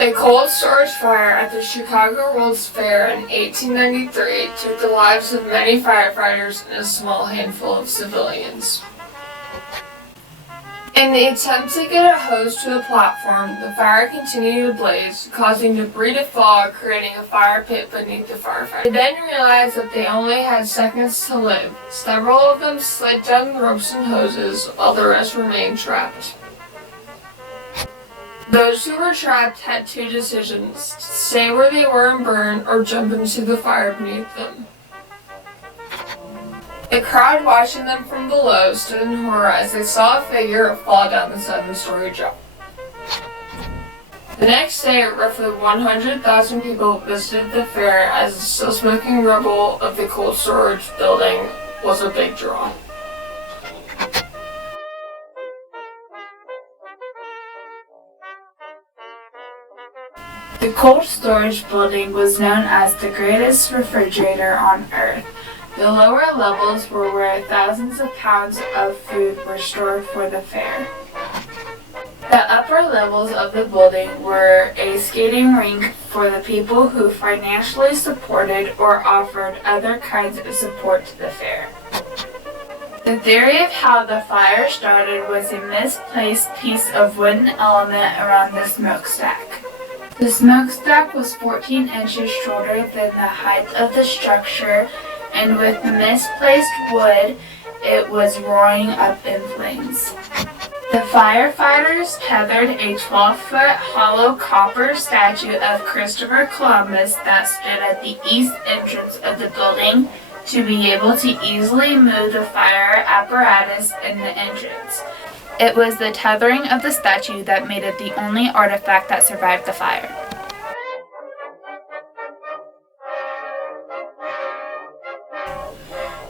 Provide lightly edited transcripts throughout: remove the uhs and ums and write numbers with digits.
A cold storage fire at the Chicago World's Fair in 1893 took the lives of many firefighters and a small handful of civilians. In the attempt to get a hose to the platform, the fire continued to blaze, causing debris to fall, creating a fire pit beneath the firefighters. They then realized that they only had seconds to live. Several of them slid down the ropes and hoses, while the rest remained trapped. Those who were trapped had two decisions: stay where they were and burn, or jump into the fire beneath them. The crowd watching them from below stood in horror as they saw a figure fall down the 7-story drop. The next day, roughly 100,000 people visited the fair as the still smoking rubble of the cold storage building was a big draw. The cold storage building was known as the greatest refrigerator on Earth. The lower levels were where thousands of pounds of food were stored for the fair. The upper levels of the building were a skating rink for the people who financially supported or offered other kinds of support to the fair. The theory of how the fire started was a misplaced piece of wooden element around the smokestack. The smokestack was 14 inches shorter than the height of the structure, and with the misplaced wood, it was roaring up in flames. The firefighters tethered a 12-foot hollow copper statue of Christopher Columbus that stood at the east entrance of the building to be able to easily move the fire apparatus in the entrance. It was the tethering of the statue that made it the only artifact that survived the fire.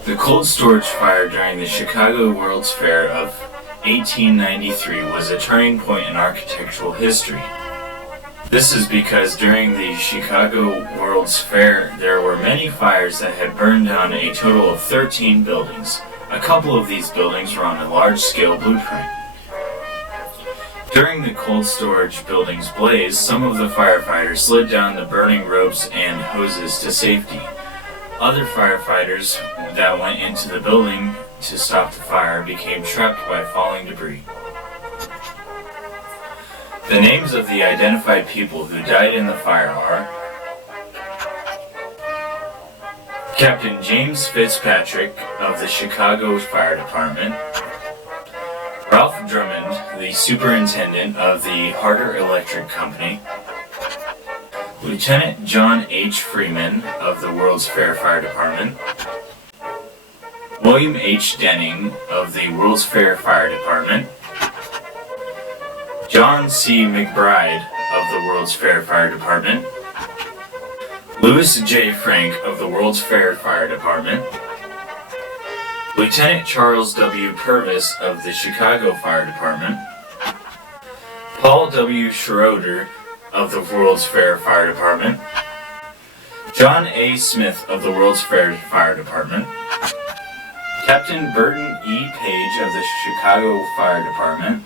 The cold storage fire during the Chicago World's Fair of 1893 was a turning point in architectural history. This is because during the Chicago World's Fair there were many fires that had burned down a total of 13 buildings. A couple of these buildings were on a large-scale blueprint. During the cold storage building's blaze, some of the firefighters slid down the burning ropes and hoses to safety. Other firefighters that went into the building to stop the fire became trapped by falling debris. The names of the identified people who died in the fire are Captain James Fitzpatrick of the Chicago Fire Department, Ralph Drummond, the superintendent of the Harder Electric Company, Lieutenant John H. Freeman of the World's Fair Fire Department, William H. Denning of the World's Fair Fire Department, John C. McBride of the World's Fair Fire Department, Louis J. Frank of the World's Fair Fire Department, Lieutenant Charles W. Purvis of the Chicago Fire Department, Paul W. Schroeder of the World's Fair Fire Department, John A. Smith of the World's Fair Fire Department, Captain Burton E. Page of the Chicago Fire Department,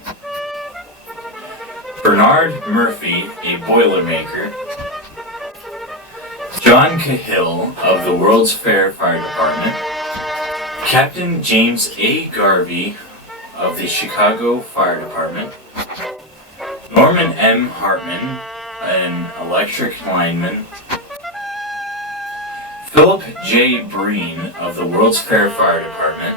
Bernard Murphy, a Boilermaker, John Cahill of the World's Fair Fire Department, Captain James A. Garvey of the Chicago Fire Department, Norman M. Hartman, an electric lineman, Philip J. Breen of the World's Fair Fire Department,